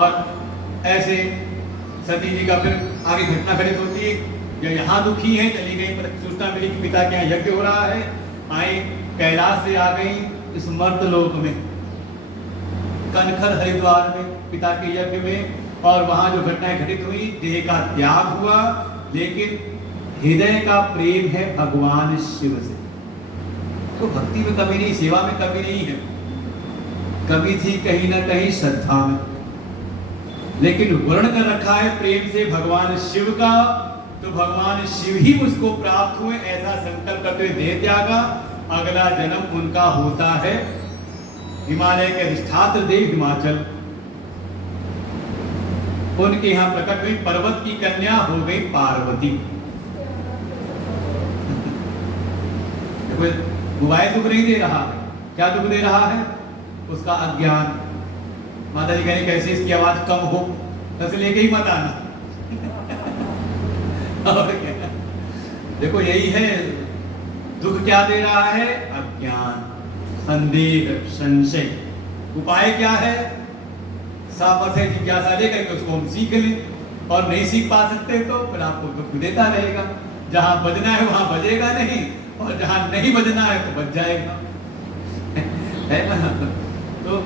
और ऐसे सती जी का फिर आगे घटना घटित होती है कि यहाँ दुखी है, चली गई, पर सूचना मिली कि पिता के यहाँ यज्ञ हो रहा है, आई कैलाश से आ गई इस मर्तलोक में, कनखर हरिद्वार में पिता के यज्ञ में। और वहाँ जो घटनाएं घटित हुई, देह का त्याग हुआ, लेकिन हृदय का प्रेम है भगवान शिव से। तो भक्ति में कमी नहीं, सेवा में कमी नहीं है, कमी थी कहीं ना कहीं श्रद्धा में, लेकिन वर्ण कर रखा है प्रेम से भगवान शिव का। तो भगवान शिव ही मुझको प्राप्त हुए, ऐसा संकल्प करते हुए देह त्यागा। अगला जन्म उनका होता है हिमालय के अधिष्ठात्र देव हिमाचल, उनके यहाँ प्रकट हुई, पर्वत की कन्या हो गई पार्वती। मोबाइल दुख नहीं दे रहा है, क्या दुख दे रहा है? उसका अज्ञान। माता जी कहें कैसे इसकी आवाज कम हो, बस लेके ही मत आना। और क्या, देखो यही है दुख, क्या दे रहा है? अज्ञान, संदेह, संशय। उपाय क्या है? साफ अर्थ है जिज्ञासा लेकर के उसको हम सीख लें, और नहीं सीख पा सकते तो फिर आपको दुख देता रहेगा। जहां बजना है वहां बजेगा नहीं, और जहां नहीं बजना है तो बच जाएगा, है ना। तो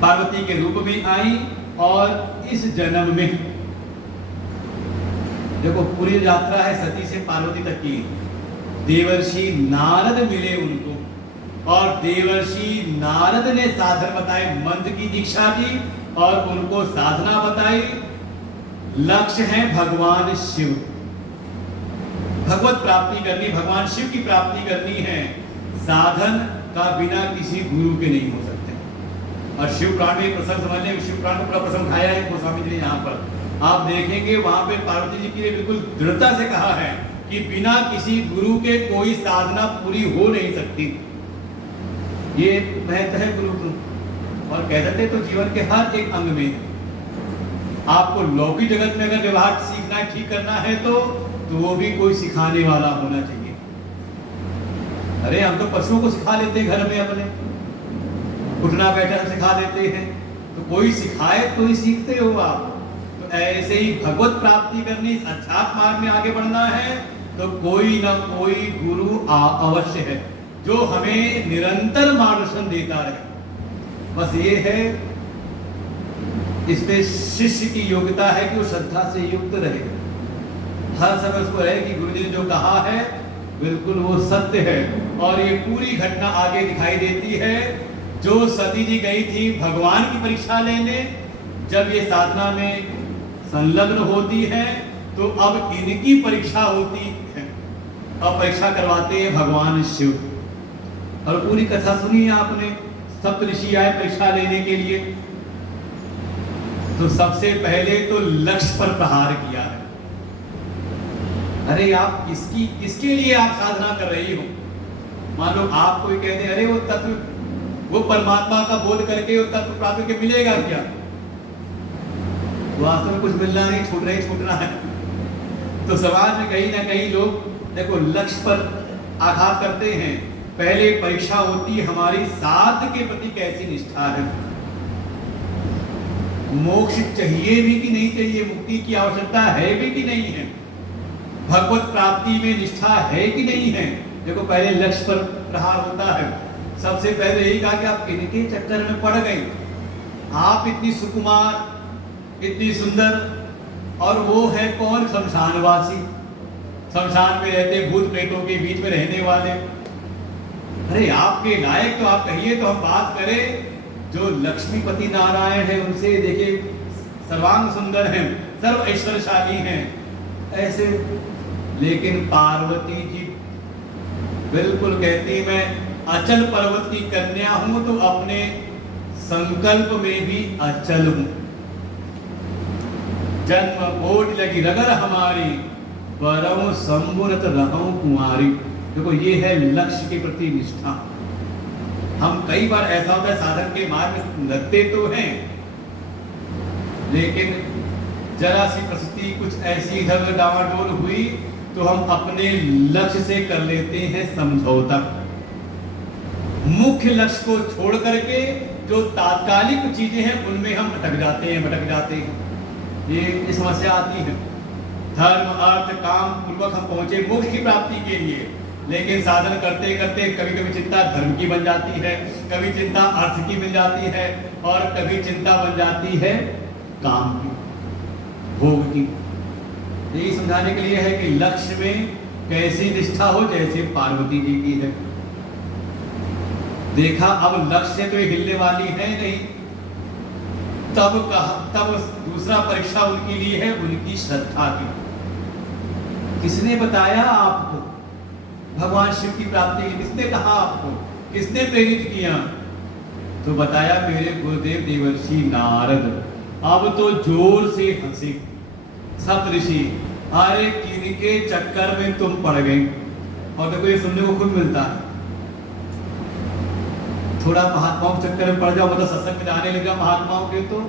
पार्वती के रूप में आई, और इस जन्म में देखो पूरी यात्रा है सती से पार्वती तक की। देवर्षि नारद मिले उनको, और देवर्षि नारद ने साधन बताए, मंत्र की दीक्षा दी और उनको साधना बताई। लक्ष्य है भगवान शिव, भगवत प्राप्ति करनी, भगवान शिव की प्राप्ति करनी है। साधन का बिना किसी गुरु के नहीं हो सकते। और शिव पुराण में प्रसंग समझने, शिव पुराण को पूरा प्रसंग उठाया है गोस्वामी जी ने। यहाँ पर आप देखेंगे वहां पे पार्वती जी की बिल्कुल दृढ़ता से कहा है कि बिना किसी गुरु के कोई साधना पूरी हो नहीं सकती। ये महत्व है गुरु को, और कह सकते तो जीवन के हर एक अंग में। आपको लौकिक जगत में अगर व्यवहार सीखना है, ठीक करना है, तो वो भी कोई सिखाने वाला होना चाहिए। अरे हम तो पशुओं को सिखा लेते घर में, अपने उठना बैठना सिखा देते हैं, तो कोई सिखाए तो ही सीखते हो आप। तो ऐसे ही भगवत प्राप्ति करनी, अध्यात्म मार्ग में आगे बढ़ना है, तो कोई ना कोई गुरु अवश्य है जो हमें निरंतर मार्गदर्शन देता रहे। बस ये है, इसमें शिष्य की योग्यता है कि वो श्रद्धा से युक्त रहे, हर समय उसको रहे कि गुरुजी ने जो कहा है बिल्कुल वो सत्य है। और ये पूरी घटना आगे दिखाई देती है। जो सती जी गई थी भगवान की परीक्षा लेने, जब ये साधना में संलग्न होती है, तो अब इनकी परीक्षा होती है, अब परीक्षा करवाते हैं भगवान शिव। और पूरी कथा सुनी आपने, सप्त ऋषि आए परीक्षा लेने के लिए। तो सबसे पहले तो लक्ष्य पर प्रहार किया है। अरे आप किसके लिए आप साधना कर रही हो? मान लो आप कोई कहते हैं अरे वो तत्व, वो परमात्मा का बोध करके वो तत्व प्राप्त करके मिलेगा क्या? वास्तव में कुछ मिलना नहीं, छूटना है। तो समाज में कहीं ना कहीं लोग देखो लक्ष्य पर आघात करते हैं। पहले परीक्षा होती है हमारी साध के प्रति कैसी निष्ठा है। मोक्ष चाहिए भी कि नहीं चाहिए, मुक्ति की आवश्यकता है भी कि नहीं है, भगवत प्राप्ति में निष्ठा है कि नहीं है। देखो पहले लक्ष्य पर प्रहार होता है। सबसे पहले यही कहा कि आप किनके चक्कर में पड़ गए? आप इतनी सुकुमार, इतनी सुंदर, और वो है कौन? शमशानवासी, शमशान में रहते, भूत प्रेतों के बीच में रहने वाले। अरे आपके लायक तो आप कहिए तो हम बात करें। जो लक्ष्मीपति नारायण है उनसे देखिए, सर्वांग सुंदर हैं, सर्व ऐश्वर्यशाली हैं, ऐसे। लेकिन पार्वती जी बिल्कुल कहती मैं अचल पर्वत की कन्या हूं, तो अपने संकल्प में भी अचल हूं। जन्म कोटि लगी रगर हमारी, वरऊ संबुरत रहूं कुंवारी। देखो ये है लक्ष्य के प्रति निष्ठा। हम कई बार ऐसा होता है साधन के मार्ग में लगते तो हैं, लेकिन जरा सी परिस्थिति कुछ ऐसी इधर डावाडोल हुई तो हम अपने लक्ष्य से कर लेते हैं समझौता। मुख्य लक्ष्य को छोड़ करके जो तात्कालिक चीजें हैं उनमें हम भटक जाते हैं। ये समस्या आती है। धर्म अर्थ काम पूर्वक हम पहुंचे मोक्ष की प्राप्ति के लिए, लेकिन साधन करते करते कभी कभी चिंता धर्म की बन जाती है, कभी चिंता अर्थ की बन जाती है, और कभी चिंता बन जाती है काम की, भोग की। यही समझाने के लिए है कि लक्ष्य में कैसी निष्ठा हो, जैसे पार्वती जी की है। देखा अब लक्ष्य तो हिलने वाली है नहीं, तब दूसरा परीक्षा उनके लिए है उनकी श्रद्धा की। किसने बताया आपको भगवान शिव की प्राप्ति की? किसने कहा आपको? किसने प्रेरित किया? तो बताया मेरे गुरुदेव देवर्षि नारद। अब तो जोर से हंसे सब ऋषि, अरे किनके चक्कर में तुम पड़ गए। और देखो ये सुनने को खुद मिलता है, थोड़ा महात्माओं के चक्कर में पड़ जाओ, मतलब सत्संग में जाने लगा महात्माओं के, तो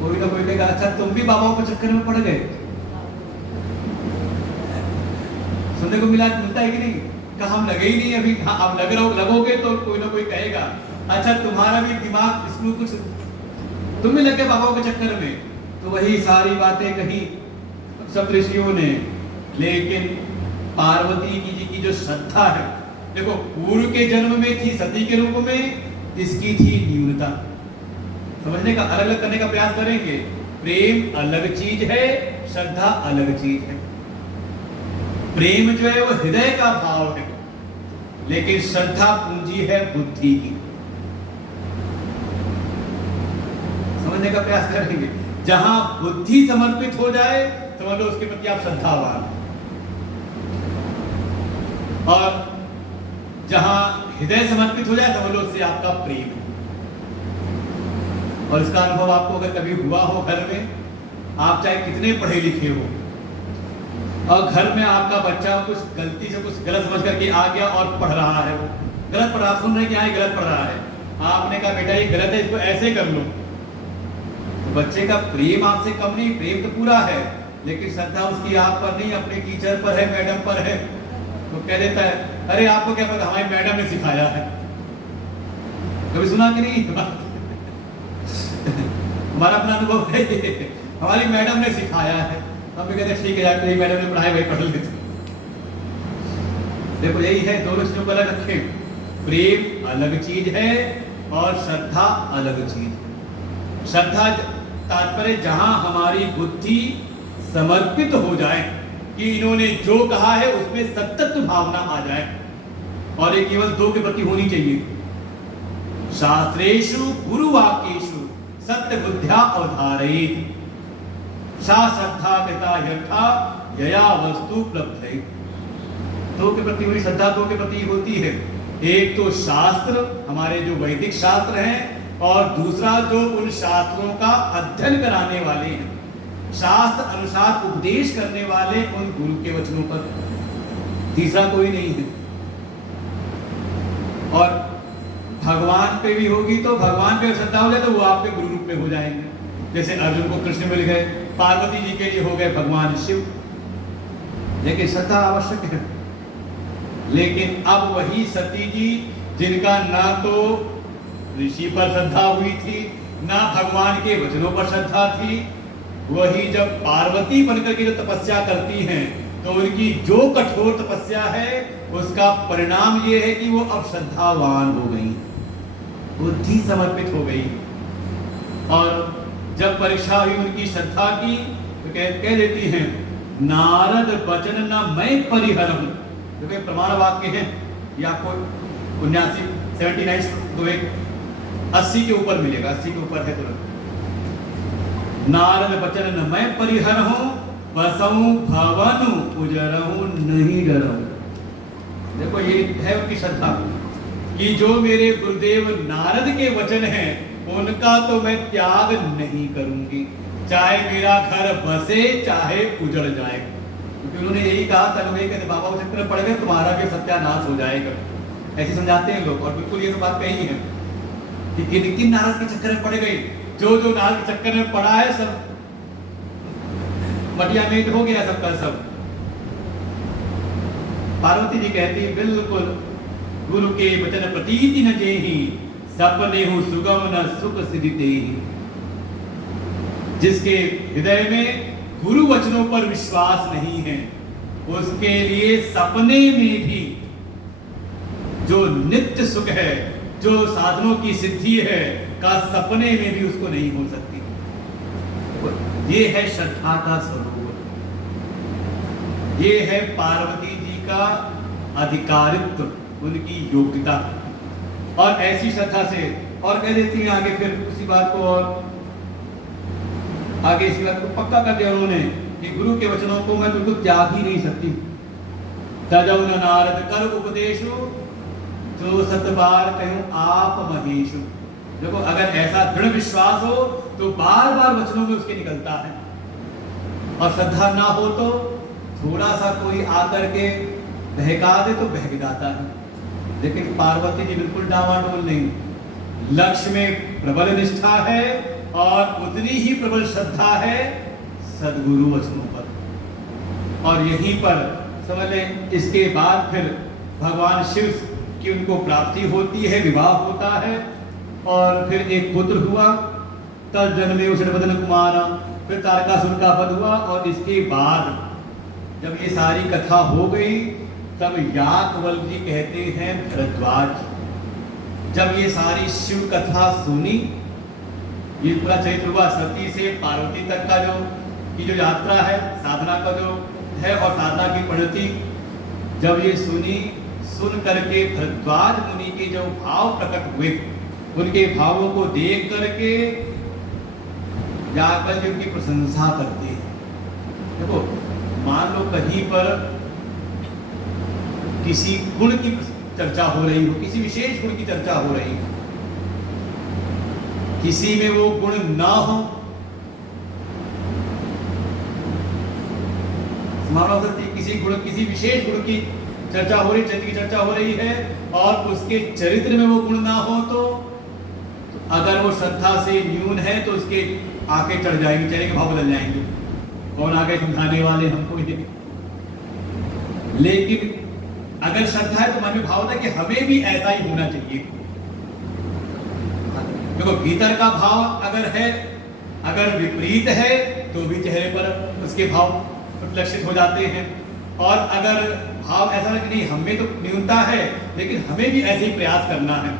कोई ना कोई कहेगा अच्छा तुम भी बाबाओं के चक्कर में पड़ गए। सुनने को मिलता है कि नहीं? कहा हम लगे ही नहीं अभी। हाँ अब लगोगे तो कोई ना कोई कहेगा अच्छा तुम्हारा भी दिमाग इसमें कुछ, तुम भी लगे बाबाओं के चक्कर में। तो वही सारी बातें कही सब ऋषियों ने। लेकिन पार्वती जी की जो श्रद्धा है, देखो पूर्व के जन्म में थी सती के रूप में, इसकी थी न्यूनता। समझने का, अलग अलग करने का प्रयास करेंगे। प्रेम अलग चीज है, श्रद्धा अलग चीज है। प्रेम जो है वो हृदय का भाव है, लेकिन श्रद्धा पूंजी है बुद्धि की। समझने का प्रयास करेंगे। जहां बुद्धि समर्पित हो जाए समझ लो उसके प्रति आप श्रद्धावान, और जहां हृदय समर्पित हो जाए समझ लो उससे आपका प्रेम है। और इसका अनुभव आपको अगर कभी हुआ हो, घर में आप चाहे कितने पढ़े लिखे हो और घर में आपका बच्चा कुछ गलती से कुछ गलत समझ करके आ गया और पढ़ रहा है, वो गलत पढ़ रहा, सुन रहे कि हाँ गलत पढ़ रहा है, आपने कहा बेटा ये गलत है, इसको ऐसे कर लो, तो बच्चे का प्रेम आपसे कम नहीं, प्रेम तो पूरा है, लेकिन श्रद्धा उसकी आप पर नहीं, अपने टीचर पर है, मैडम पर है। तो कह देता है अरे आपको क्या पता, हमारी मैडम ने सिखाया है। कभी सुना कि नहीं? हमारा अपना अनुभव है, हमारी मैडम ने सिखाया है। हम भी कहते हैं ठीक है यार मैडम ने पढ़ाई भाई पढ़ लेते। देखो यही है, दोनों चीजों को अलग रखें। प्रेम अलग चीज है और श्रद्धा अलग चीज है। श्रद्धा तात्पर्य जहां हमारी बुद्धि समर्पित हो जाए कि इन्होंने जो कहा है उसमें सत्य भावना आ जाए, और ये केवल दो के प्रति होनी चाहिए। शास्त्रेषु गुरुवाक्येषु सत्य बुद्ध्या अवधारयेत् सा श्रद्धा कृता यथा यया वस्तु उपलब्धये। दो के प्रति हुई श्रद्धा, दो के प्रति होती है। एक तो शास्त्र, हमारे जो वैदिक शास्त्र हैं, और दूसरा जो उन शास्त्रों का अध्ययन कराने वाले हैं, शास्त्र अनुसार उपदेश करने वाले उन गुरु के वचनों पर। तीसरा कोई नहीं है। और भगवान पे भी होगी तो भगवान पे श्रद्धा हो जाए तो वो आपके गुरु रूप में हो जाएंगे। जैसे अर्जुन को कृष्ण मिल गए, पार्वती जी के लिए हो गए भगवान शिव। लेकिन श्रद्धा आवश्यक है। लेकिन अब वही सती जी जिनका ना तो ऋषि पर श्रद्धा हुई थी, ना भगवान के वचनों पर श्रद्धा थी, वही जब पार्वती बनकर के जो तपस्या करती हैं तो उनकी जो कठोर तपस्या है उसका परिणाम ये है कि वो अब श्रद्धावान हो गई, बुद्धि समर्पित हो गई। और जब परीक्षा हुई उनकी श्रद्धा की तो कह देती हैं नारद वचन न मैं परिहरम। देखो प्रमाण वाक्य है, ये आपको 80 के ऊपर मिलेगा, 80 के ऊपर है तुरंत। नारद वचन न मैं परिहरहूं बसऊं भवन उजरहूं नहीं गरहूं। देखो ये है उनकी श्रद्धा कि जो मेरे गुरुदेव नारद के वचन हैं उनका तो मैं त्याग नहीं करूंगी, चाहे मेरा घर बसे चाहे उजड़ जाए। क्योंकि उन्होंने यही कहा था, कहते बाबा चक्कर में पड़ गए तुम्हारा भी सत्यानाश हो जाएगा, ऐसे समझाते हैं लोग। और बिल्कुल ये तो बात कही है कि किन किन नारद के चक्कर में पड़ गई। जो नारद के चक्कर में पड़ा है सब मटिया मेट हो गया सबका सब। पार्वती जी कहती बिल्कुल गुरु के वचन प्रतीति न जेहि सपने हूं सुगम न सुख सिद्धि। जिसके हृदय में गुरु वचनों पर विश्वास नहीं है, उसके लिए सपने में भी जो नित्य सुख है, जो साधनों की सिद्धि है, का सपने में भी उसको नहीं हो सकती। ये है श्रद्धा का स्वरूप, ये है पार्वती जी का अधिकारित्व, उनकी योग्यता। और ऐसी श्रद्धा से और कह देती हैं आगे, फिर उसी बात को और आगे इसी बात को पक्का कर दिया उन्होंने कि गुरु के वचनों को मैं बिल्कुल त्याग ही नहीं सकती। तजौ न नारद कर उपदेशु, जो सतबार कहूं आप महेशु। देखो, अगर ऐसा दृढ़ विश्वास हो तो बार बार वचनों में उसके निकलता है, और श्रद्धा ना हो तो थोड़ा सा कोई आकर के बहका दे तो बहक जाता है। लेकिन पार्वती जी बिल्कुल डावाडोल नहीं, लक्ष्य में प्रबल निष्ठा है और उतनी ही प्रबल श्रद्धा है सद्गुरु वचनों पर। और यहीं पर समझ लें, इसके बाद फिर भगवान शिव की उनको प्राप्ति होती है, विवाह होता है, और फिर एक पुत्र हुआ, तब जन्मे षड्वदन कुमार, फिर तारकासुर का वध हुआ। और इसके बाद जब ये सारी कथा हो गई, तब याज्ञवल्क्य जी कहते हैं भरद्वाज, जब ये सारी शिव कथा सुनी, ये पूरा चरित्र हुआ सती से पार्वती तक का जो यात्रा है, साधना का जो है और साधना की परिणति, जब ये सुनी, सुन करके भरद्वाज मुनि के जो भाव प्रकट हुए, उनके भावों को देख करके याज्ञवल्क्य जी उनकी प्रशंसा करते हैं। देखो, मान लो कहीं पर किसी गुण की चर्चा हो रही हो, किसी विशेष गुण की चर्चा हो रही हो, किसी में वो गुण ना हो, किसी विशेष गुण की चर्चा हो रही, चरित्र की चर्चा हो रही है, और उसके चरित्र में वो गुण ना हो, तो अगर वो श्रद्धा से न्यून है तो उसके आंखें चढ़ जाएंगी, चेहरे के भाव बदल जाएंगे। कौन आगे समझाने वाले हमको ये? लेकिन अगर श्रद्धा है तो मन में भाव होता है कि हमें भी ऐसा ही होना चाहिए। देखो, भीतर का भाव अगर है, अगर विपरीत है तो भी चेहरे पर उसके भाव प्रतिलक्षित हो जाते हैं। और अगर भाव ऐसा है कि नहीं, हमें तो न्यूनता है लेकिन हमें भी ऐसे ही प्रयास करना है,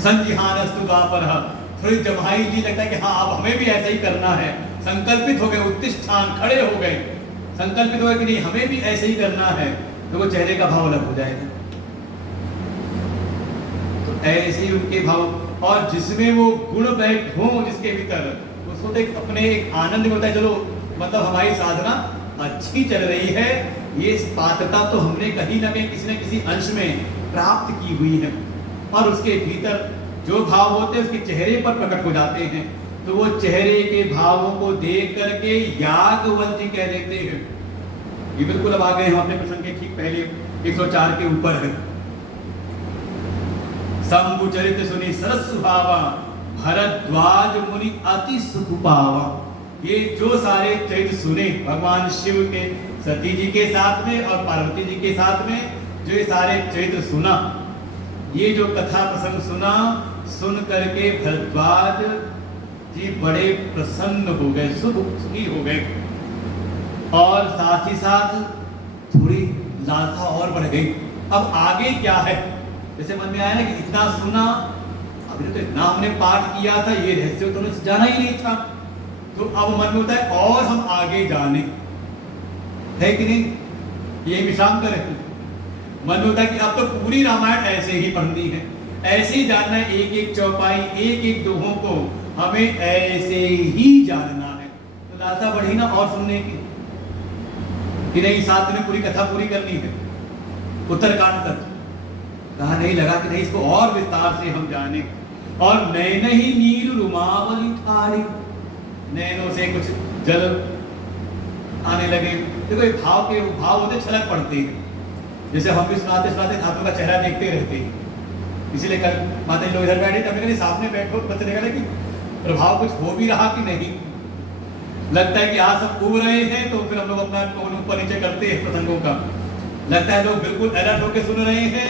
संजिहानस्तु वापरः, थोड़ी जमाई ली, लगता है कि हाँ अब हमें भी ऐसा ही करना है, संकल्पित हो गए, उत्तिष्ठान, खड़े हो गए, संकल्पित हो गए कि नहीं हमें भी ऐसे ही करना है, तो वो चेहरे का भाव अलग हो जाएगा। तो ऐसे ही उनके भाव, और जिसमें वो गुण बैठ हो जिसके भीतर, उसको देख अपने एक आनंद होता है, चलो मतलब हमारी साधना अच्छी चल रही है, ये पात्रता तो हमने कहीं ना कहीं किसी न किसी अंश में प्राप्त की हुई है। और उसके भीतर जो भाव होते हैं उसके चेहरे पर प्रकट हो जाते हैं, तो वो चेहरे के भावों को देख करके याज्ञवल्क्य जी कह देते हैं। ये बिल्कुल अब आ गए हम अपने प्रसंग के ठीक पहले 104 के ऊपर है। शंभु चरित सुनी सरस सुहावा, भरद्वाज मुनि अति सुख पावा। ये जो सारे चरित्र सुने भगवान शिव के, सती जी के साथ में और पार्वती जी के साथ में, जो ये सारे चरित्र सुना, ये जो कथा प्रसंग सुना, सुन करके भरद्वाज जी बड़े प्रसन्न हो गए, सुखी हो गए, और साथ ही साथ थोड़ी लालसा और बढ़ गई। अब आगे क्या है, जैसे मन में आया ना कि इतना सुना, अभी तो इतना हमने पाठ किया था, ये रहस्य तो हमें जाना ही नहीं था, तो अब मन में होता है और हम आगे जाने, है कि नहीं? ये विश्राम करें, मन में होता है कि अब तो पूरी रामायण ऐसे ही पढ़नी है, ऐसे ही जानना है, एक एक चौपाई, एक एक दोहों को हमें ऐसे ही जानना है। तो लालसा बढ़ी ना और सुनने की, कि नहीं 7 दिन पूरी कथा पूरी करनी है, उत्तरकांड तक। कहा नहीं, लगा कि नहीं, इसको और विस्तार से हम जाने। और नैन ही नीर रुमावली ठाड़ी, नैनों से कुछ जल आने लगे। देखो ये भाव होते छलक पड़ते हैं, जैसे हम भी सुनाते सुनाते ठाकुर का चेहरा देखते रहते हैं। इसीलिए कल माता जी लोग इधर बैठे, तब मैंने सामने बैठो तो पता लगा कि प्रभाव कुछ हो भी रहा कि नहीं। लगता है कि आज सब उब रहे हैं, तो फिर हम लोग अपना टोन ऊपर नीचे करते हैं प्रसंगों का। लगता है लोग बिल्कुल अलर्ट होकर सुन रहे हैं,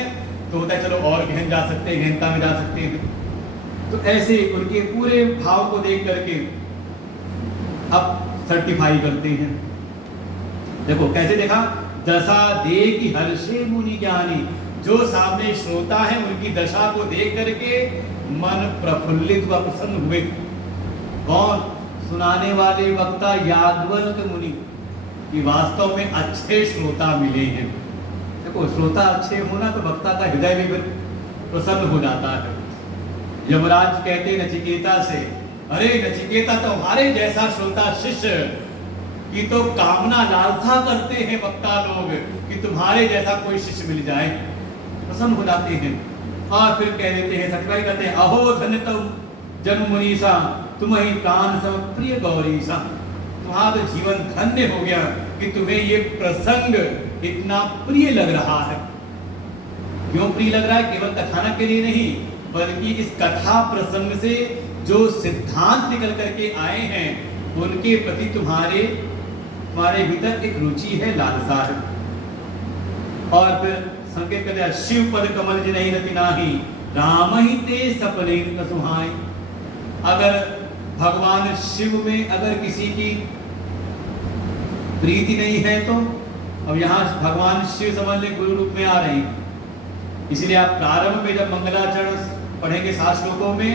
तो होता है चलो और गहन जा सकते हैं, गहनता में जा सकते हैं। तो ऐसे उनके पूरे भाव को देख करके अब सर्टिफाई करते हैं। देखो कैसे देखा, दशा दे कि हर्षे मुनि ज्ञानी, जो सामने श्रोता है उनकी दशा को देख करके मन प्रफुल्लित हुआ, प्रसन्न हुए। कौन? सुनाने वाले वक्ता याज्ञवल्क्य मुनि, कि वास्तव में अच्छे श्रोता मिले हैं। देखो श्रोता अच्छे होना तो वक्ता का हृदय भी प्रसन्न हो जाता है। यमराज कहते नचिकेता से, अरे नचिकेता तुम्हारे जैसा श्रोता शिष्य की तो कामना लालसा करते हैं वक्ता लोग कि तुम्हारे जैसा कोई शिष्य मिल जाए, प्रसन्न हो जाते हैं। और फिर कह देते हैं, सत्याग्रह करते हैं, अहो धन्य तुम जन्म मुनीसा, तुम ही प्राण सम प्रिय गौरीसा। तुम्हारा तो जीवन धन्य हो गया कि तुम्हें ये प्रसंग इतना प्रिय लग रहा है। क्यों प्रिय लग रहा है? केवल कथानक के लिए नहीं, बल्कि इस कथा प्रसंग से जो सिद्धांत निकल करके आए हैं उनके प्रति तुम्हारे भीतर एक रुचि है, लालसा है। और फिर संकेत करते हैं, शिव पद कमल जिनहि रति नाही, राम ही ते सपने सुहाई। अगर भगवान शिव में अगर किसी की प्रीति नहीं है तो, अब यहाँ भगवान शिव समझ ले गुरु रूप में आ रहे हैं। इसलिए आप प्रारंभ में जब मंगलाचरण पढ़ेंगे 7 श्लोकों में,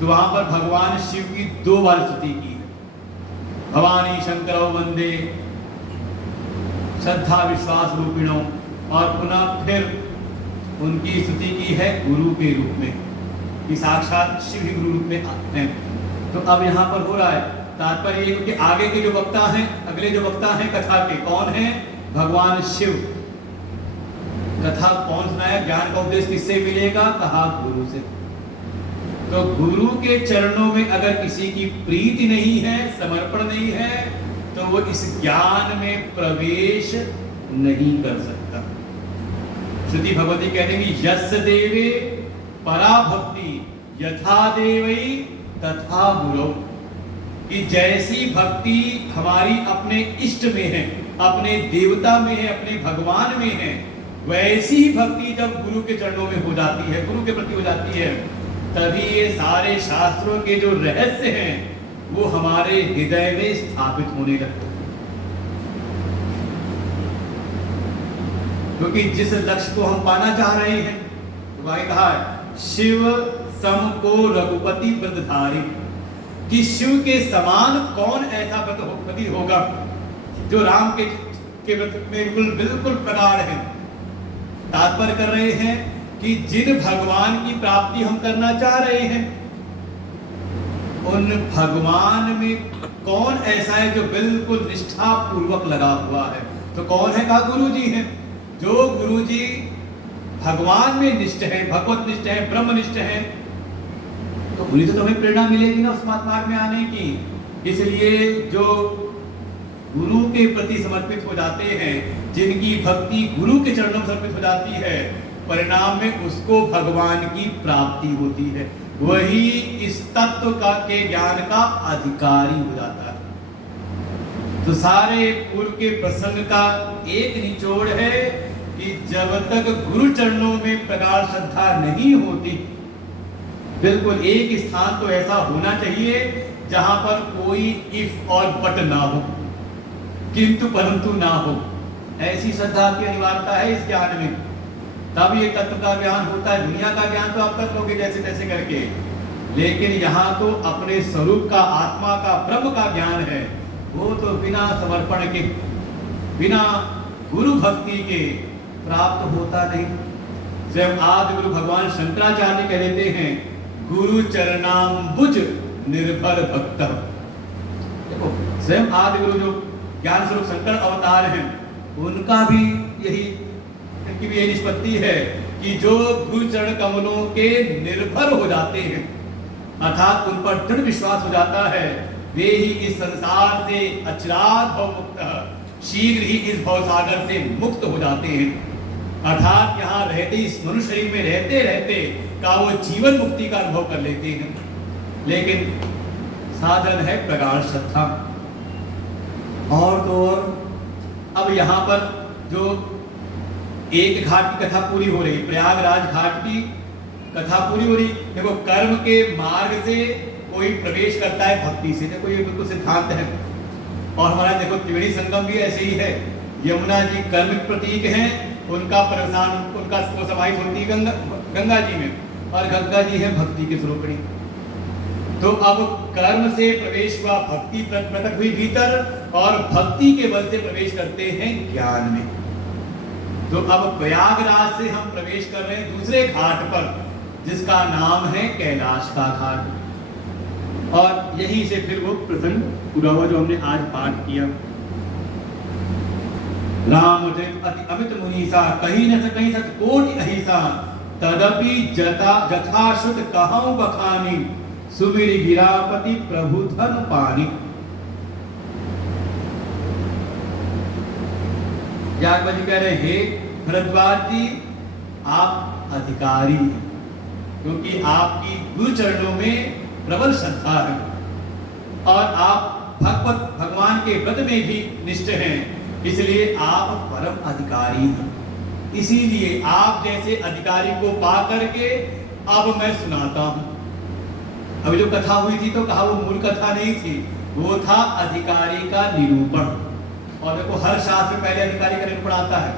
तो वहां पर भगवान शिव की 2 बार स्तुति की है। भवानी शंकर वंदे श्रद्धा विश्वास रूपिणों, और पुनः फिर उनकी स्तुति की है गुरु के रूप में, कि साक्षात शिव ही गुरु रूप में आते हैं। तो अब यहाँ पर हो रहा है तात्पर्य ये कि आगे के जो वक्ता हैं, अगले जो वक्ता हैं कथा के, कौन है? भगवान शिव। कथा कौन सुनाया? ज्ञान का उपदेश किससे मिलेगा? कहा गुरु से। तो गुरु के चरणों में अगर किसी की प्रीति नहीं है, समर्पण नहीं है, तो वो इस ज्ञान में प्रवेश नहीं कर सकता। श्रुति भगवती कह देंगी, यस्य देवे परा भक्ति यथा देवई तथा गुरु, कि जैसी भक्ति हमारी अपने इष्ट में है, अपने देवता में है, अपने भगवान में है, वैसी ही भक्ति जब गुरु के चरणों में हो जाती है, गुरु के प्रति हो जाती है, तभी ये सारे शास्त्रों के जो रहस्य हैं वो हमारे हृदय में स्थापित होने लगते हैं। क्योंकि जिस लक्ष्य को हम पाना चाह रहे हैं, तो भाई कहा है, शिव सम को रघुपति व्रतधारी, कि शिव के समान कौन ऐसा व्रतपति होगा जो राम के व्रत में बिल्कुल प्रगाढ़ है। तात्पर्य कर रहे हैं कि जिन भगवान की प्राप्ति हम करना चाह रहे हैं, उन भगवान में कौन ऐसा है जो बिल्कुल निष्ठा पूर्वक लगा हुआ है। तो कौन है? कहा गुरु जी हैं। जो गुरु जी भगवान में निष्ठ है, भगवत निष्ठ है, ब्रह्मनिष्ठ है, तो उन्हीं से तुम्हें प्रेरणा मिलेगी ना उस मार्ग में आने की। इसलिए जो गुरु के प्रति समर्पित हो जाते हैं, जिनकी भक्ति गुरु के चरणों में समर्पित हो जाती है, परिणाम में उसको भगवान की प्राप्ति होती है, वही इस तत्व का के ज्ञान का अधिकारी हो जाता है। तो सारे पूर्व के प्रसंग का एक निचोड़ है कि जब तक गुरु चरणों में प्रगाढ़ श्रद्धा नहीं होती, बिल्कुल एक स्थान तो ऐसा होना चाहिए जहां पर कोई इफ और बट ना हो, किंतु परंतु ना हो। ऐसी श्रद्धा की अनिवार्यता है इस ज्ञान में, तब ये तत्व का ज्ञान होता है। दुनिया का ज्ञान तो आप कर लोगे जैसे तैसे करके, लेकिन यहाँ तो अपने स्वरूप का, आत्मा का, ब्रह्म का ज्ञान है, वो तो बिना समर्पण के, बिना गुरु भक्ति के प्राप्त होता नहीं। स्वयं आदि गुरु भगवान शंकराचार्य कह देते हैं, गुरु चरणाम्बुज निर्भर भक्त। देखो स्वयं आदि गुरु जो ज्ञान स्वरूप शंकर अवतार हैं, उनका भी यही, इनकी भी यही निष्पत्ति है कि जो गुरु चरण कमलों के निर्भर हो जाते हैं, अर्थात उन पर दृढ़ विश्वास हो जाता है, वे ही इस संसार से अचिराद भव मुक्त, शीघ्र ही इस भवसागर से मुक्त हो जाते हैं। अर्थात यहाँ रहते, इस मनुष्य शरीर में रहते रहते का वो जीवन मुक्ति का अनुभव कर लेते हैं। लेकिन साधन है प्रगाढ़ श्रद्धा। और तो और अब यहाँ पर जो एक घाट की कथा पूरी हो रही, प्रयागराज घाट की कथा पूरी हो रही। देखो कर्म के मार्ग से कोई प्रवेश करता है भक्ति से, देखो ये बिल्कुल सिद्धांत है। और हमारा देखो त्रिवेणी संगम भी ऐसे ही है, यमुना जी कर्म के प्रतीक हैं, उनका प्रस्थान उनका समाहित होती है गंगा जी में, और गंगा जी है भक्ति के स्वरूपिणी। तो अब कर्म से प्रवेश हुआ, भक्ति प्रकट हुई भीतर, और भक्ति के बल से प्रवेश करते हैं ज्ञान में। तो अब प्रयागराज से हम प्रवेश कर रहे हैं दूसरे घाट पर, जिसका नाम है कैलाश का घाट। और यहीं से फिर वो प्रसंग पूरा हुआ जो हमने आज पाठ किया। राम अति अमित मुनीसा, कहीं न कहीं सत कोटि अहिसा, तदपि जथाश्रुत कहऊं बखानी, सुमिर गिरापति प्रभु धन पानी। यागवल जी कह रहे हे भरद्वाज जी, आप अधिकारी हैं, क्योंकि आपकी गुरु चरणों में प्रबल श्रद्धा है, और आप भगवान के व्रत में भी निष्ठ हैं, इसलिए आप परम अधिकारी हैं। इसीलिए आप जैसे अधिकारी को पा करके अब मैं सुनाता हूं। अभी जो कथा हुई थी तो कहा वो मूल कथा नहीं थी, वो था अधिकारी का निरूपण। और देखो हर शास्त्र में पहले अधिकारी का निरूपण आता है,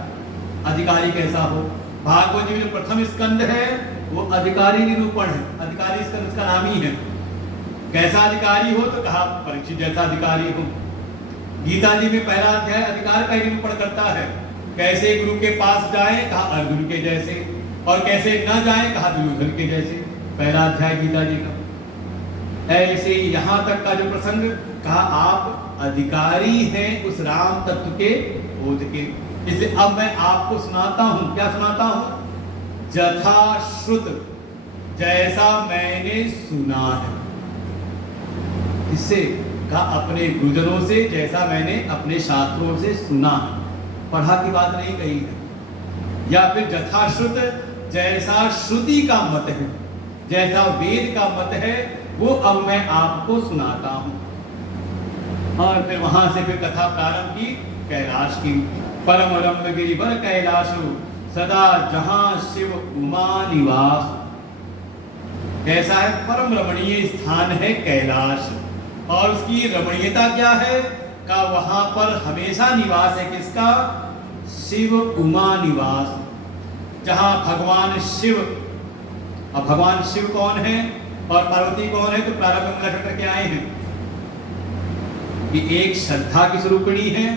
अधिकारी कैसा हो। भागवत जी में जो प्रथम स्कंद है वो अधिकारी निरूपण है, अधिकारी स्कंद उसका नाम ही है। कैसा अधिकारी हो तो कहा परीक्षित जैसा अधिकारी हो। गीता जी में पहला अध्याय अधिकार का निरूपण करता है, कैसे गुरु के पास जाए कहा अर्जुन के जैसे, और कैसे न जाए कहा दुर्योधन के जैसे, पहला अध्याय गीता जी का। ऐसे यहाँ तक का जो प्रसंग कहा आप अधिकारी हैं उस राम तत्व के बोध के। इसलिए अब मैं आपको सुनाता हूं, क्या सुनाता हूं? जथाश्रुत, जैसा मैंने सुना है। इससे कहा अपने गुरुजनों से, जैसा मैंने अपने शास्त्रों से सुना, पढ़ा की बात नहीं कही है। या फिर जथाश्रुत, जैसा श्रुति का मत है, जैसा वेद का मत है, वो अब मैं आपको सुनाता हूं। और फिर वहां से फिर कथा प्रारंभ की कैलाश की। परम रम्य गिरिवर कैलाशु, सदा जहां शिव उमा निवास। कैसा है? परम रमणीय स्थान है कैलाश। और उसकी रमणीयता क्या है? का वहां पर हमेशा निवास है किसका? शिव उमा निवास, जहां भगवान शिव। अब भगवान शिव कौन है और पार्वती कौन है? तो प्रारंभ में करके आए हैं कि एक श्रद्धा की स्वरूपिणी है,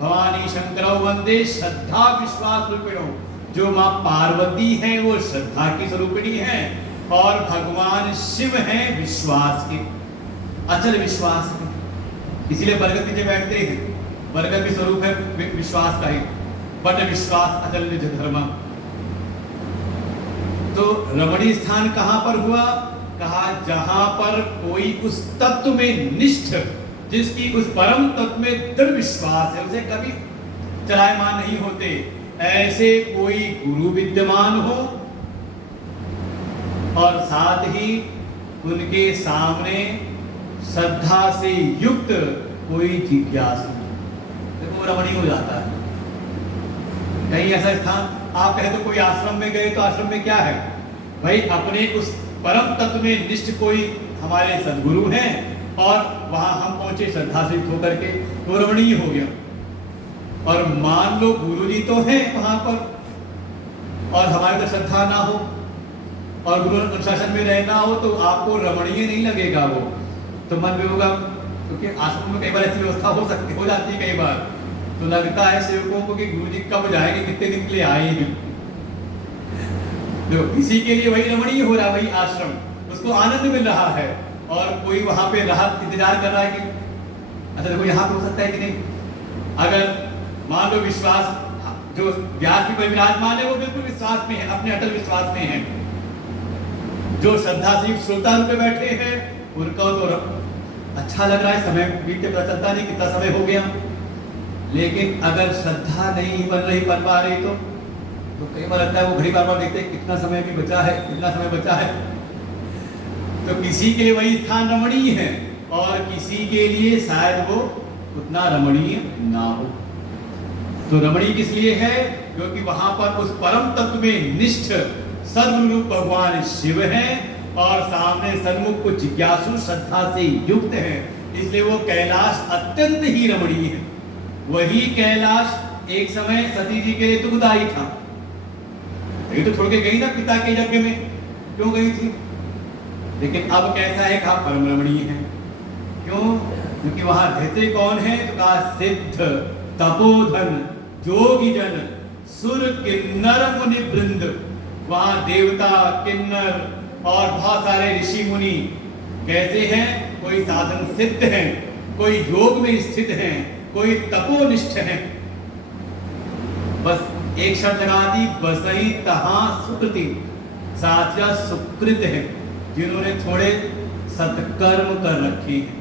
भवानी शंकरौ वंदे श्रद्धा विश्वास रूपिणो। जो माँ पार्वती है वो श्रद्धा की स्वरूपिणी है, और भगवान शिव है विश्वास के, अचल विश्वास के। इसीलिए बरगद नीचे बैठते हैं, बरगद भी स्वरूप है विश्वास का ही, बट विश्वास अचल निज धर्म। तो रमणीय स्थान कहां पर हुआ? कहा जहां पर कोई उस तत्व में निष्ठ, जिसकी उस परम तत्व में दृढ़ विश्वास है, उसे कभी चलायमान नहीं होते, ऐसे कोई गुरु विद्यमान हो, और साथ ही उनके सामने श्रद्धा से युक्त कोई जिज्ञासु। देखो रमणीय हो जाता है। कहीं ऐसा स्थान आप कहे तो कोई आश्रम में गए, तो आश्रम में क्या है भाई? अपने उस परम तत्व में निष्ठ कोई हमारे सद्गुरु हैं, और वहां हम पहुंचे श्रद्धा से होकर के, तो रमणीय हो गया। और मान लो गुरु जी तो हैं वहां पर, और हमारे तो श्रद्धा ना हो और गुरु अनुशासन में रहना हो, तो आपको रमणीय नहीं लगेगा वो, तो मन में होगा। क्योंकि आश्रम में कई बार ऐसी व्यवस्था हो जाती है कई बार, तो लगता है सेवकों को कि गुरु जी कब जाएंगे, कितने दिन के लिए आए हैं। देखो किसी के लिए वही रमणीय हो रहा है, वही आश्रम, उसको आनंद मिल रहा है, और कोई वहां पे राहत इंतजार कर रहा है कि अच्छा देखो यहाँ पे हो सकता है कि नहीं। अगर मान लो विश्वास, जो व्यास की विराजमान है वो बिल्कुल विश्वास में है, अपने अटल विश्वास में है। जो श्रद्धा से श्रोता रूप में बैठे हैं उनको तो अच्छा लग रहा है, समय बीतते पता चलता नहीं कितना समय हो गया। लेकिन अगर श्रद्धा नहीं बन पा रही तो कई बार लगता है वो घड़ी बार देखते हैं कितना समय भी बचा है, कितना समय बचा है। तो किसी के लिए वही स्थान रमणीय है, और किसी के लिए शायद वो उतना रमणीय ना हो। तो रमणीय किस लिए है? क्योंकि वहां पर उस परम तत्व में निष्ठ सद्गुरु भगवान शिव हैं और सामने सन्मुख कुछ जिज्ञासु श्रद्धा से युक्त हैं, इसलिए वो कैलाश अत्यंत ही रमणीय है। वही कैलाश एक समय सती जी के लिए दुखदायी था, ये तो छोड़ के गई ना पिता के यज्ञ में, क्यों गई थी? लेकिन अब कैसा है? कहा परम रमणीय है। क्यों? क्योंकि वहां रहते कौन है? तो कहा सिद्ध तपोधन जोगी जन सुर किन्नर मुनि वृंद। वहां देवता किन्नर और बहुत सारे ऋषि मुनि कैसे हैं? कोई साधन सिद्ध हैं, कोई योग में स्थित हैं, कोई तपोनिष्ठ हैं। बस एक शब्द लगा दी, बसई तहां सुकृति, साथिया सुकृत है, जिन्होंने थोड़े सत्कर्म कर रखे हैं,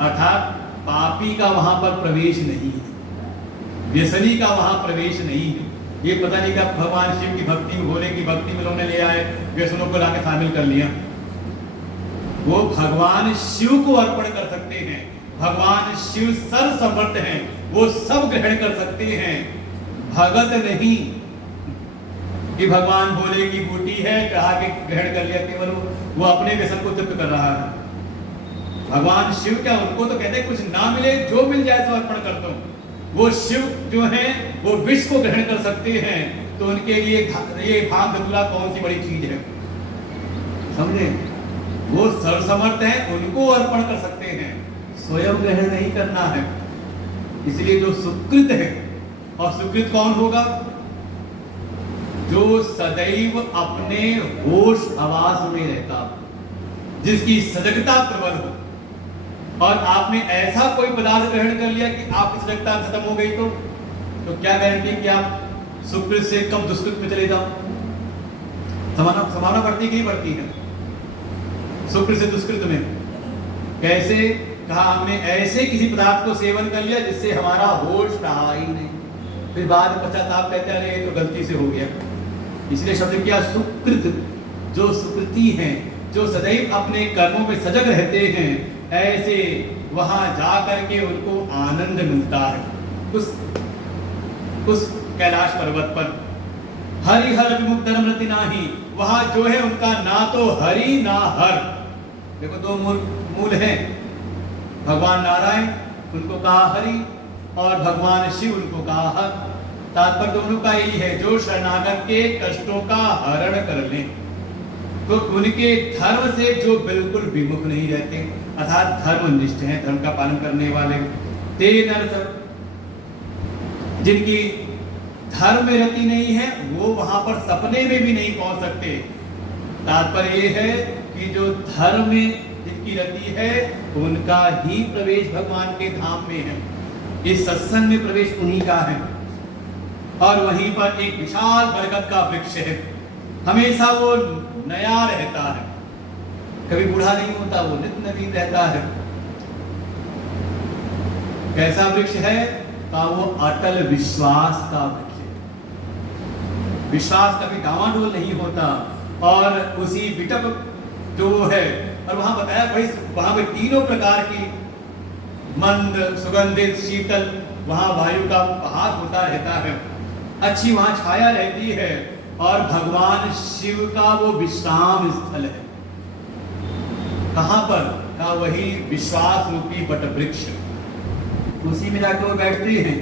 अर्थात पापी का वहां पर प्रवेश नहीं है, व्यसनी का वहां प्रवेश नहीं है। ये पता नहीं कब भगवान शिव की भक्ति में, भोले की भक्ति में लोगों ने ले आए, व्यसनों को लाके शामिल कर लिया। वो भगवान शिव को अर्पण कर सकते हैं, भगवान शिव सर्वसमर्थ हैं, वो सब ग्रहण कर सकते हैं। भगत नहीं कि भगवान भोले की बूटी है, कहा के ग्रहण कर लिया, केवल वो अपने व्यसन को तृप्त कर रहा है। भगवान शिव क्या, उनको तो कहते हैं कुछ ना मिले, जो मिल जाए तो अर्पण कर दो। वो शिव जो है वो विष को ग्रहण कर सकते हैं, तो उनके लिए ये भांग धतूरा कौन सी बड़ी चीज है, समझे? वो सर्वसमर्थ हैं, उनको अर्पण कर सकते हैं, स्वयं ग्रहण नहीं करना है। इसलिए जो सुकृत है, और सुकृत कौन होगा? जो सदैव अपने होश हवास में रहता, जिसकी सजगता प्रबल हो। और आपने ऐसा कोई पदार्थ ग्रहण कर लिया कि आपकी सजगता खत्म हो गई, तो क्या गारंटी कि आप सुकृत से कम दुष्कृत में चले जाओ? संभावना बढ़ती कि नहीं बढ़ती है सुकृत से दुष्कृत में? कैसे? कहा हमने ऐसे किसी पदार्थ को सेवन कर लिया जिससे हमारा होश रहा ही नहीं, फिर बाद में पश्चाताप कहते हैं तो गलती से हो गया। इसलिए शब्द क्या? सुकृत। जो सुकृति हैं, जो सदैव अपने कर्मों में सजग रहते हैं, ऐसे वहां जा करके उनको आनंद मिलता है उस कैलाश पर्वत पर। हरिहर विमुख धर्म रति नाही, वहां जो है उनका ना तो हरि ना हर। देखो दो मूल हैं, भगवान नारायण उनको कहा हरि और भगवान शिव उनको कहा हर। तात्पर्य दोनों का यही है, जो शरणागत के कष्टों का हरण कर ले, तो उनके धर्म से जो बिल्कुल विमुख नहीं रहते, अर्थात धर्मनिष्ठ हैं, धर्म का पालन करने वाले, ते नर जिनकी धर्म में रति नहीं है, वो वहां पर सपने में भी नहीं पहुंच सकते। तात्पर्य ये है कि जो धर्म में जिनकी रति है, उनका ही प्रवेश भगवान के धाम में है। इस सत्संग में प्रवेश उन्हीं का है। और वहीं पर एक विशाल बरगद का वृक्ष है, हमेशा वो नया रहता है, कभी बूढ़ा नहीं होता, वो नित्य नवीन रहता है। कैसा वृक्ष है? का वो अटल विश्वास का वृक्ष है। विश्वास कभी डावाडोल नहीं होता। और उसी बिटप जो है, और वहां बताया भाई वहां पे तीनों प्रकार की मंद, सुगंधित, शीतल वहां वायु का बहाव होता रहता है, अच्छी वहां छाया रहती है, और भगवान शिव का वो विश्राम स्थल है। कहां पर? का वही विश्वास रूपी बट वृक्ष, उसी में जाकर वो बैठते हैं।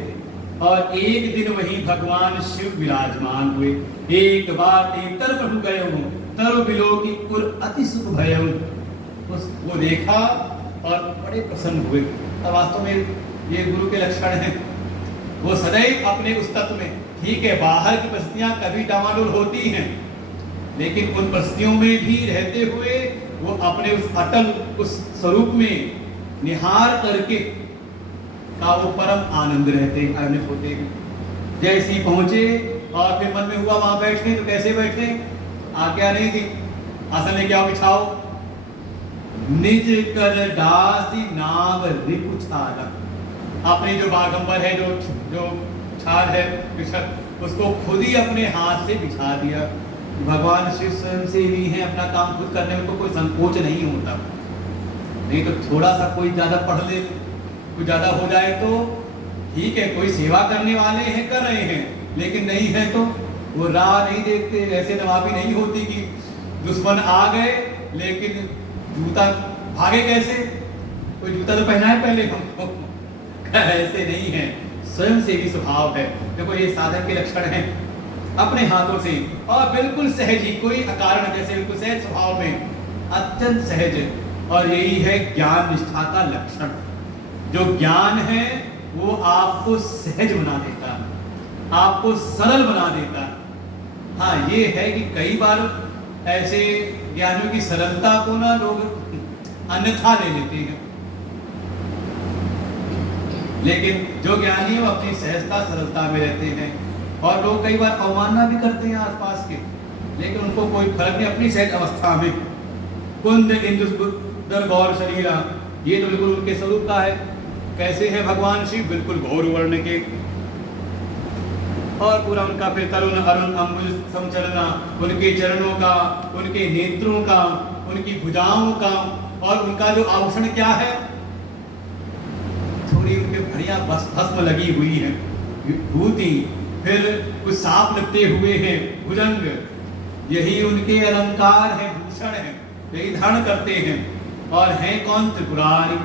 और एक दिन वही भगवान शिव विराजमान हुए। एक बार तर प्रभु गए हूं, तरु बिलो की कुर अति सुख भयम, वो देखा और बड़े प्रसन्न हुए। अब वास्तव में ये गुरु के लक्षण हैं, वो सदैव अपने उस तत्व में, ठीक है बाहर की परिस्थितियां कभी डामाडोल होती हैं, लेकिन उन परिस्थितियों में भी रहते हुए वो अपने उस अटल उस स्वरूप में निहार करके का वो परम आनंद रहते, आनंदित होते हैं। जैसे ही पहुंचे और फिर मन में हुआ वहां बैठने, तो कैसे बैठे? आज्ञा नहीं थी, आसन लेके आओ, बिछाओ। निज कर दासी नाम रिपु छाला, अपनी जो बागंबर है, जो छाल है, उसको खुद ही अपने हाथ से बिछा दिया। भगवान शिव स्वयं से भी हैं, अपना काम खुद करने में कोई संकोच नहीं होता। नहीं तो थोड़ा सा कोई ज्यादा पढ़ ले, कुछ ज्यादा हो जाए तो ठीक है, कोई सेवा करने वाले हैं कर रहे हैं, लेकिन नहीं है तो वो राह नहीं देखते। ऐसे नवाबी नहीं होती कि दुश्मन आ गए लेकिन जूता भागे कैसे, कोई जूता तो पहना है पहले हमको। ऐसे नहीं है, स्वयं से भी स्वभाव है। देखो ये साधक के लक्षण हैं, अपने हाथों से और बिल्कुल सहज ही, कोई अकारण, जैसे बिल्कुल सहज स्वभाव में, अत्यंत सहज। और यही है ज्ञान निष्ठा का लक्षण। जो ज्ञान है वो आपको सहज बना देता है, आपको सरल बना देता है। हाँ ये है कि कई बार ऐसे ज्ञानियों की सरलता को ना लोग अन्यथा ले लेते हैं, लेकिन जो ज्ञानी है वो अपनी सहजता सरलता में रहते हैं। और लोग कई बार अवमानना भी करते हैं आसपास के, लेकिन उनको कोई फर्क नहीं, अपनी सहज अवस्था में। कुंद इंदुर गौर शरीरा, ये तो बिल्कुल उनके स्वरूप का है। कैसे है भगवान शिव, बिल्कुल गौर वर्ण के, और पूरा उनका फिर तरुण अरुण अम्बुज समचलना, उनके चरणों का, उनके नेत्रों का, उनकी भुजाओं का, और उनका जो आभूषण क्या है, थोड़ी उनके बढ़िया भस्म लगी हुई है विभूति, फिर कुछ सांप लगते हुए हैं भुजंग, यही उनके अलंकार है, भूषण है, यही धारण करते हैं। और हैं कौन, त्रिपुरारी,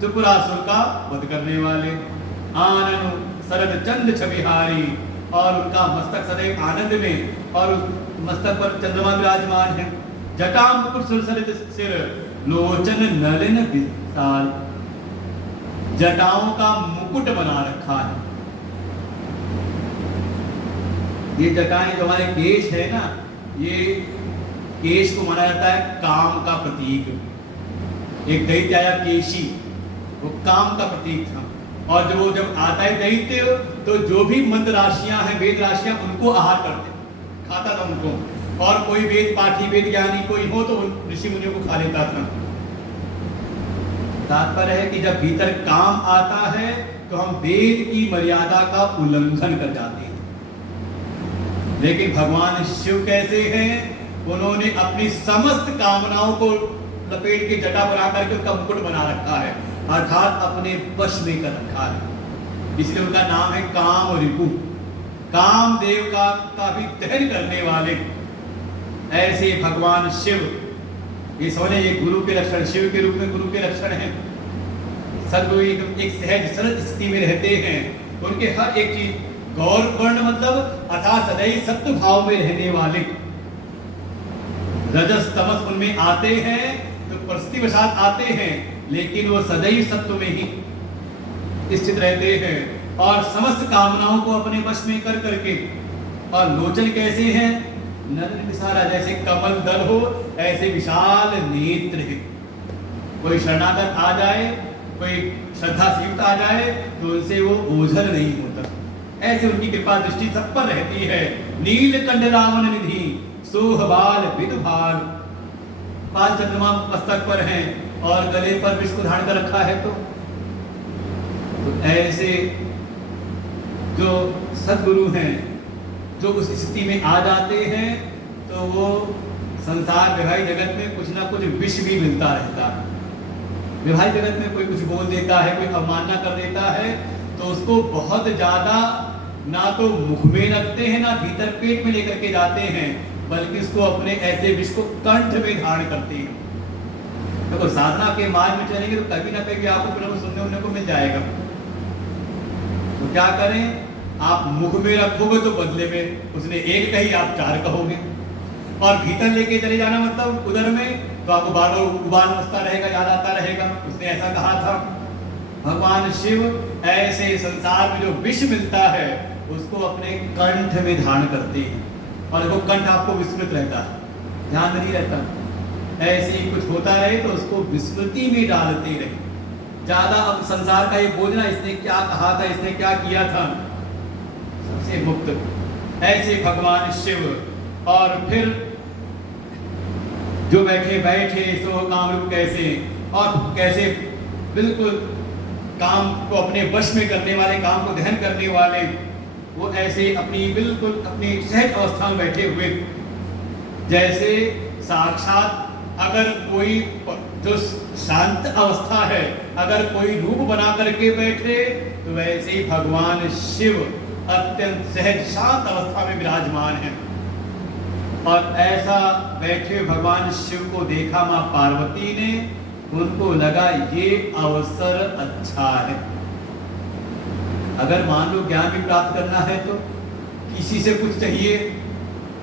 त्रिपुरासुर का वध करने वाले। आननु शरद चंद्र छविहारी, और उनका मस्तक सदैव आनंद में, और मस्तक पर चंद्रमा विराजमान है। जटा मुकुट सुरसरित सिर, लोचन नलिन विशाल, जटाओं का मुकुट बना रखा है। ये जटाएं जो हमारे केश है ना, ये केश को माना जाता है काम का प्रतीक। एक दैत्य आया केशी, वो काम का प्रतीक था। और जब आता है दैत्य तो जो भी मंत्र राशियां हैं, वेद राशियां, उनको आहार करते, खाता था उनको। और कोई वेद पाठी, वेद ज्ञानी कोई हो तो ऋषि मुनियों को खा लेता था। तात्पर्य है कि जब भीतर काम आता है तो हम वेद की मर्यादा का उल्लंघन कर जाते हैं। लेकिन भगवान शिव कैसे हैं, उन्होंने अपनी समस्त कामनाओं को लपेट के जटा बना करके उसका मुकुट बना रखा है, अर्थात अपने वश में कर रखा है। इसलिए उनका नाम है काम रिपु, काम देव का भी दहन करने वाले। ऐसे भगवान शिव, ये समझे, ये गुरु के लक्षण, शिव के रूप में गुरु के लक्षण हैं। सदगुरु एक सहज सरल स्थिति में रहते हैं, उनके हर एक चीज गौर वर्ण मतलब अर्थात सदैव सत्व भाव में रहने वाले। रजस तमस उनमें आते हैं तो परिस्थिति वशात आते हैं, लेकिन वो सदैव सत्व में ही स्थित रहते हैं और समस्त कामनाओं को अपने वश में कर करके। और लोचन कैसे हैं, नलिन विशाला, जैसे कमल दल हो ऐसे विशाल नेत्र है। कोई शरणागत आ जाए, कोई श्रद्धा से युक्त आ जाए तो उनसे वो ओझल नहीं होता। ऐसे उनकी कृपा दृष्टि सब पर रहती है। नीलकंठ रावण निधि, सोहबाल विदुभार, बाल चंद्रमा मस्तक पर हैं और गले पर विष को धारण कर रखा है। तो ऐसे जो सद्गुरु हैं, जो उस स्थिति में आ जाते हैं तो वो संसार वैवाहिक जगत में कुछ ना कुछ विष भी मिलता रहता है। वैवाहिक जगत में कोई कुछ बोल देता है, कोई अवमानना कर देता है तो उसको बहुत ज्यादा ना तो मुख में रखते हैं, ना भीतर पेट में लेकर के जाते हैं, बल्कि उसको अपने ऐसे विष को कंठ में धारण करते हैं। देखो साधना के मार्ग में चलेंगे तो कभी ना कभी आपको कुछ सुनने उनने को मिल जाएगा। तो क्या करें, आप मुख में रखोगे तो बदले में उसने एक कही आप चार कहोगे, और भीतर लेके चले जाना मतलब उधर में तो आपको बार बार उबाल मचता रहेगा, याद आता रहेगा उसने ऐसा कहा था। भगवान शिव ऐसे संसार में जो विष मिलता है उसको अपने कंठ में धारण करते हैं, और देखो कंठ आपको विस्मृत रहता है, ध्यान नहीं रहता। ऐसे ही कुछ होता रहे तो उसको विस्मृति में डालते रहे। ज्यादा अब संसार का ये बोझना, इसने क्या कहा था, इसने क्या किया था, सबसे मुक्त ऐसे भगवान शिव। और फिर जो बैठे बैठे सो काम रूप कैसे, और कैसे बिल्कुल काम को अपने वश में करने वाले, काम को दहन करने वाले, वो ऐसे अपनी बिल्कुल अपनी सहज अवस्था में बैठे हुए, जैसे साक्षात अगर कोई जो शांत अवस्था है अगर कोई रूप बना करके बैठे तो वैसे ही भगवान शिव अत्यंत सहज शांत अवस्था में विराजमान है। और ऐसा बैठे भगवान शिव को देखा मां पार्वती ने, उनको लगा ये अवसर अच्छा है। अगर मान लो ज्ञान भी प्राप्त करना है तो किसी से कुछ चाहिए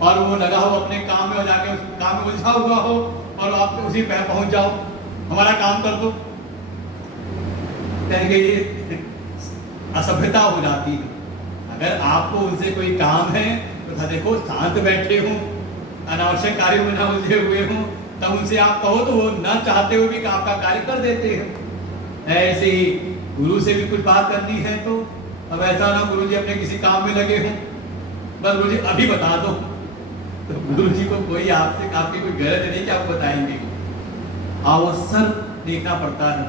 और वो लगा हो अपने काम में, हो जाके उस काम में उलझा हुआ हो और आप उसी पे पहुंच जाओ, हमारा काम कर दो, कहेंगे ये असभ्यता हो जाती है। अगर आपको उनसे कोई काम है तो देखो शांत बैठे हो, अनावश्यक कार्यों में ना उलझे हुए हो, तब उनसे आप कहो तो वो न चाहते हुए भी आपका कार्य कर देते हैं। ऐसे ही गुरु से भी कुछ बात करनी है तो अब ऐसा ना गुरु जी अपने किसी काम में लगे हों, बस गुरु जी अभी बता दो, तो गुरु जी को कोई आपसे आपकी कोई गरज नहीं कि आप बताएंगे। अवसर देखना पड़ता है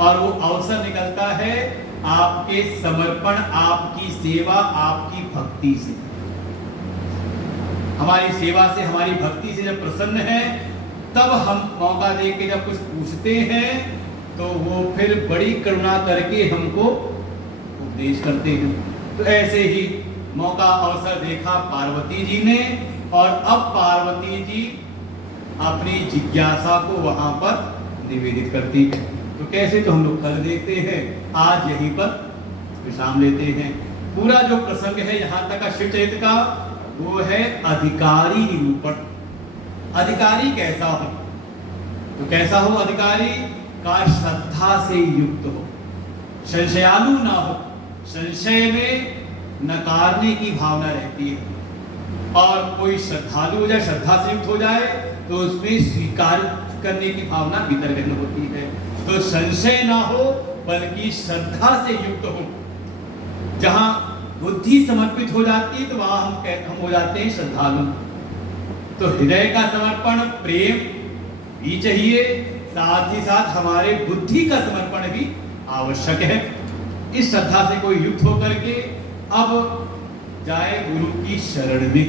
और वो अवसर निकलता है आपके समर्पण, आपकी सेवा, आपकी भक्ति से। हमारी सेवा से, हमारी भक्ति से जब प्रसन्न है, तब हम मौका देके जब कुछ पूछते हैं तो वो फिर बड़ी करुणा करके हमको उपदेश करते हैं। तो ऐसे ही मौका अवसर देखा पार्वती जी ने, और अब पार्वती जी अपनी जिज्ञासा को वहां पर निवेदित करती है। तो कैसे, तो हम लोग कल देखते हैं, आज यहीं पर विश्राम लेते हैं। पूरा जो प्रसंग है यहाँ तक का शिव चरित्र का, वो है अधिकारी निरूपण। अधिकारी कैसा हो, तो कैसा हो अधिकारी का, श्रद्धा से युक्त हो, संशयालु ना हो, संशय में नकारने की भावना रहती है। और कोई श्रद्धालु हो जाए, श्रद्धा से युक्त हो जाए, तो उसमें स्वीकार करने की भावना भीतर गहन होती है। तो संशय ना हो बल्कि श्रद्धा से युक्त हो। जहां बुद्धि समर्पित हो जाती है तो वहां हम हो जाते हैं श्रद्धालु। तो हृदय का समर्पण, प्रेम भी चाहिए, साथ ही साथ हमारे बुद्धि का समर्पण भी आवश्यक है। इस श्रद्धा से कोई युक्त होकर के अब जाए गुरु की शरण में।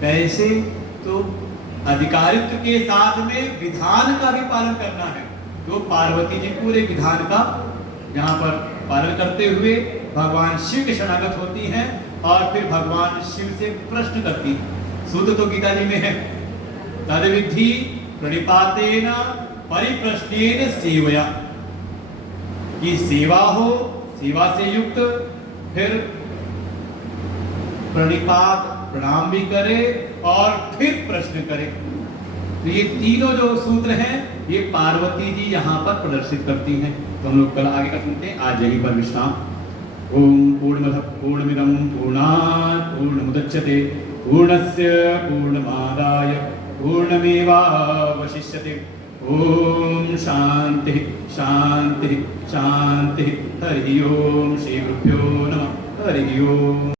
कैसे, तो अधिकारित्व के साथ में विधान का भी पालन करना है। तो पार्वती जी पूरे विधान का यहाँ पर पालन करते हुए भगवान शिव के शरणागत होती हैं और फिर भगवान शिव से प्रश्न करती हैं। सूत्र तो गीता जी में है, तद्विधि प्रणिपातेन परिप्रश्नेन सेवया, कि सेवा हो, सेवा से युक्त, फिर प्रणिपात प्रणाम भी करे और फिर प्रश्न करे। तो ये तीनों जो सूत्र हैं ये पार्वती जी यहाँ पर प्रदर्शित करती हैं। तो हम लोग कल आगे का सुनते हैं, आज यहीं पर विश्राम। ओम पूर्णमदः पूर्णमिदं पूर्णात् पूर्णमुदच्यते पूर्णस्य पूर्णमादाय पूर्णमेवावशिष्यते। ओम शांति शांति शांति। हरि ओम। श्री गुरुभ्यो नमः। हरि ओम।